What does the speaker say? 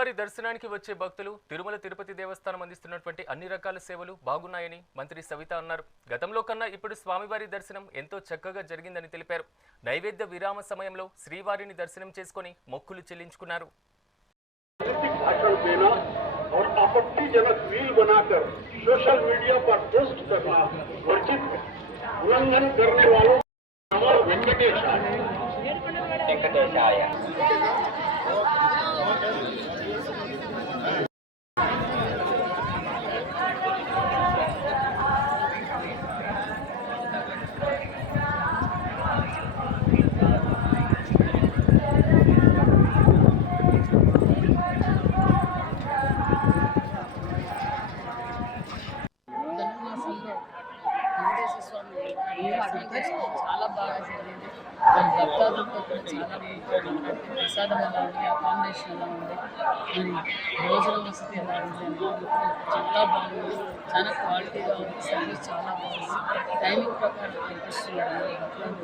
స్వామివారి దర్శనానికి వచ్చే భక్తులు తిరుమల తిరుపతి దేవస్థానం అందిస్తున్నటువంటి అన్ని రకాల సేవలు బాగున్నాయని మంత్రి సవిత అన్నారు. గతంలో కన్నా ఇప్పుడు స్వామివారి దర్శనం ఎంతో చక్కగా జరిగిందని తెలిపారు. నైవేద్య విరామ సమయంలో శ్రీవారిని దర్శనం చేసుకొని మొక్కులు చెల్లించుకున్నారు. और आपत्तिजनक रील बनाकर सोशल मीडिया पर पोस्ट करना वर्जित है। उल्लंघन करने वालों नमो वेंकटेशाय। చాలా బాగా జరిగింది. భక్తాదులతో కూడా చాలా ప్రసాదం ఎలా ఉంది, అకామిడేషన్ ఎలా ఉంది, భోజన వసతి ఎలా ఉంది అనేది చాలా బాగుంది. చాలా క్వాలిటీగా ఉంది. సర్వీస్ చాలా బాగుంది. టైమింగ్ ప్రకారం కనిపిస్తున్నారు.